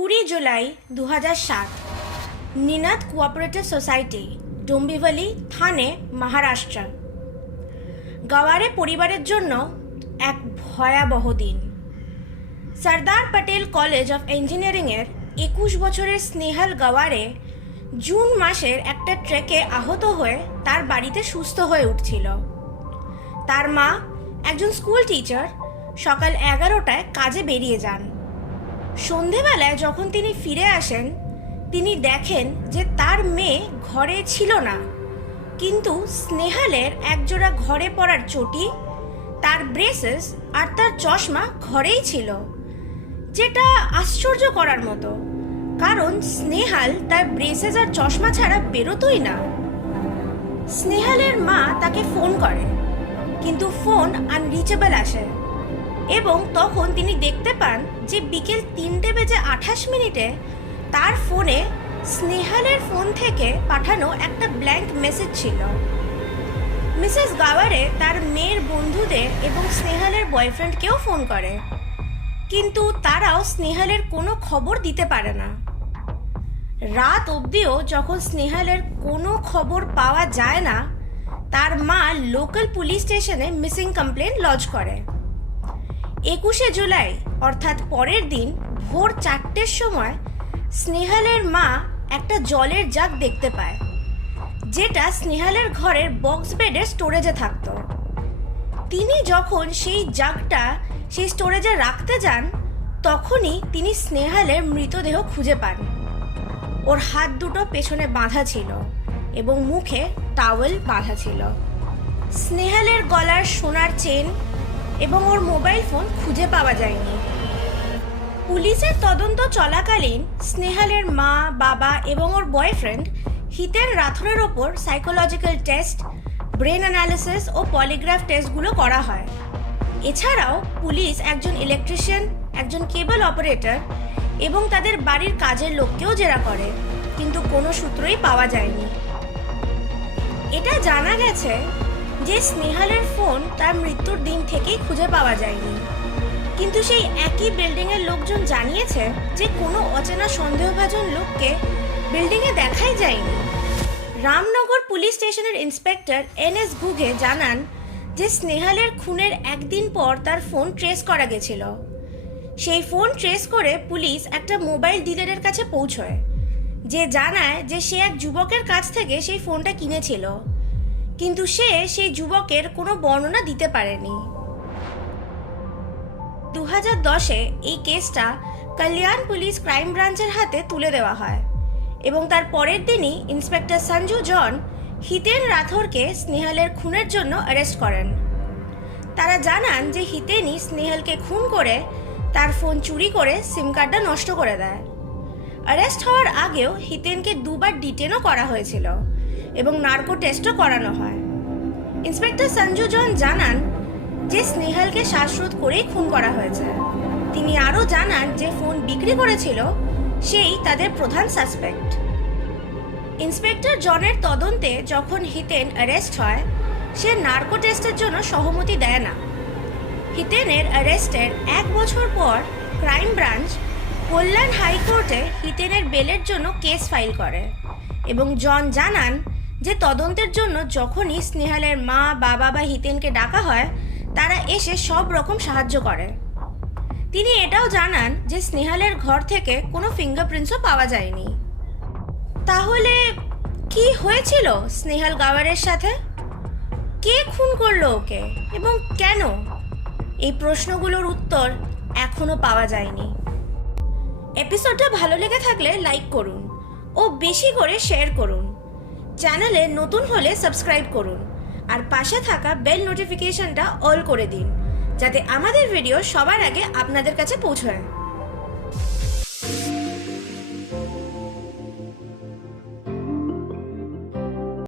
কুড়ি জুলাই দু সাত, নিনাদ কোঅপারেটিভ সোসাইটি ডোম্বিভালি থানে মহারাষ্ট্র গাওয়ারে পরিবারের জন্য এক ভয়াবহ দিন। সর্দার প্যাটেল কলেজ অফ ইঞ্জিনিয়ারিংয়ের একুশ বছরের স্নেহাল গাওয়ারে জুন মাসের একটা ট্রেকে আহত হয়ে তার বাড়িতে সুস্থ হয়ে উঠছিল। তার মা, একজন স্কুল টিচার, সকাল এগারোটায় কাজে বেরিয়ে যান। সন্ধেবেলায় যখন তিনি ফিরে আসেন, তিনি দেখেন যে তার মেয়ে ঘরে ছিল না। কিন্তু স্নেহালের একজোড়া ঘরে পড়ার চটি, তার ব্রেসেস আর তার চশমা ঘরেই ছিল, যেটা আশ্চর্য করার মতো, কারণ স্নেহাল তার ব্রেসেস আর চশমা ছাড়া বেরোতোই না। স্নেহালের মা তাকে ফোন করে, কিন্তু ফোন আনরিচেবল আসে। এবং তখন তিনি দেখতে পান যে বিকেল তিনটে বেজে আঠাশ মিনিটে তার ফোনে স্নেহালের ফোন থেকে পাঠানো একটা ব্ল্যাঙ্ক মেসেজ ছিল। মিসেস গাওয়ারে তার মেয়ের বন্ধুদের এবং স্নেহালের বয়ফ্রেন্ডকেও ফোন করে। কিন্তু তারাও স্নেহালের কোনো খবর দিতে পারে না। রাত অবধিও যখন স্নেহালের কোনো খবর পাওয়া যায় না, তার মা লোকাল পুলিশ স্টেশনে মিসিং কমপ্লেন লজ করে। একুশে জুলাই, অর্থাৎ পরের দিন ভোর চারটের সময়, স্নেহালের মা একটা জলের জাগ দেখতে পায়, যেটা স্নেহালের ঘরের বক্স বেডের স্টোরেজে থাকতো। তিনি যখন সেই জাগটা সেই স্টোরেজে রাখতে যান, তখনই তিনি স্নেহালের মৃতদেহ খুঁজে পান। ওর হাত দুটো পেছনে বাঁধা ছিল এবং মুখে টাওয়েল বাঁধা ছিল। স্নেহালের গলার সোনার চেন এবং ওর মোবাইল ফোন খুঁজে পাওয়া যায়নি। পুলিশের তদন্ত চলাকালীন স্নেহালের মা, বাবা এবং ওর বয়ফ্রেন্ড হিতের রাথরের ওপর সাইকোলজিক্যাল টেস্ট ব্রেন অ্যানালিসিস ও পলিগ্রাফ টেস্টগুলো করা হয়। এছাড়াও পুলিশ একজন ইলেকট্রিশিয়ান একজন কেবল অপারেটর এবং তাদের বাড়ির কাজের লোককেও জেরা করে, কিন্তু কোনো সূত্রই পাওয়া যায়নি। এটা জানা গেছে যে স্নেহালের ফোন তার মৃত্যুর দিন থেকেই খুঁজে পাওয়া যায়নি। কিন্তু সেই একই বিল্ডিংয়ের লোকজন জানিয়েছে যে কোনো অচেনা সন্দেহভাজন লোককে বিল্ডিংয়ে দেখাই যায়নি। রামনগর পুলিশ স্টেশনের ইন্সপেক্টর এন এস গুগে জানান যে স্নেহালের খুনের একদিন পর তার ফোন ট্রেস করা গেছিল। সেই ফোন ট্রেস করে পুলিশ একটা মোবাইল ডিলারের কাছে পৌঁছয়। যে জানায় যে সে এক যুবকের কাছ থেকে সেই ফোনটা কিনেছিল। কিন্তু সে সেই যুবকের কোনো বর্ণনা দিতে পারেনি। দু হাজার দশে এই কেসটা কল্যাণ পুলিশ ক্রাইম ব্রাঞ্চের হাতে তুলে দেওয়া হয় এবং তার পরের দিনই ইন্সপেক্টর সঞ্জু জন হিতেন রাথোরকে স্নেহালের খুনের জন্য অ্যারেস্ট করেন। তারা জানান যে হিতেনই স্নেহালকে খুন করে তার ফোন চুরি করে সিম কার্ডটা নষ্ট করে দেয়। অ্যারেস্ট হওয়ার আগেও হিতেনকে দুবার ডিটেনও করা হয়েছিল। এবং নার্কো টেস্টও করানো হয়। ইন্সপেক্টর সঞ্জু জন জানান যে স্নেহালকে শ্বাসরোধ করেই খুন করা হয়েছে। তিনি আরও জানান যে ফোন বিক্রি করেছিল, সেই তাদের প্রধান সাসপেক্ট। ইন্সপেক্টর জনের তদন্তে যখন হিতেন অ্যারেস্ট হয়, সে নার্কো টেস্টের জন্য সহমতি দেয় না। হিতেনের অ্যারেস্টের এক বছর পর ক্রাইম ব্রাঞ্চ কল্যাণ হাইকোর্টে হিতেনের বেলের জন্য কেস ফাইল করে এবং জন জানান যে তদন্তের জন্য যখনই স্নেহালের মা, বাবা বা হিতেনকে ডাকা হয়, তারা এসে সব রকম সাহায্য করে। তিনি এটাও জানান যে স্নেহালের ঘর থেকে কোনো ফিঙ্গারপ্রিন্টসও পাওয়া যায়নি। তাহলে কি হয়েছিল স্নেহাল গাওয়ারের সাথে? কে খুন করল ওকে? এবং কেন? এই প্রশ্নগুলোর উত্তর এখনও পাওয়া যায়নি। এপিসোডটা ভালো লেগে থাকলে লাইক করুন ও বেশি করে শেয়ার করুন। চ্যানেলে নতুন হলে সাবস্ক্রাইব করুন আর পাশে থাকা বেল নোটিফিকেশনটা অল করে দিন, যাতে আমাদের ভিডিও সবার আগে আপনাদের কাছে পৌঁছয়।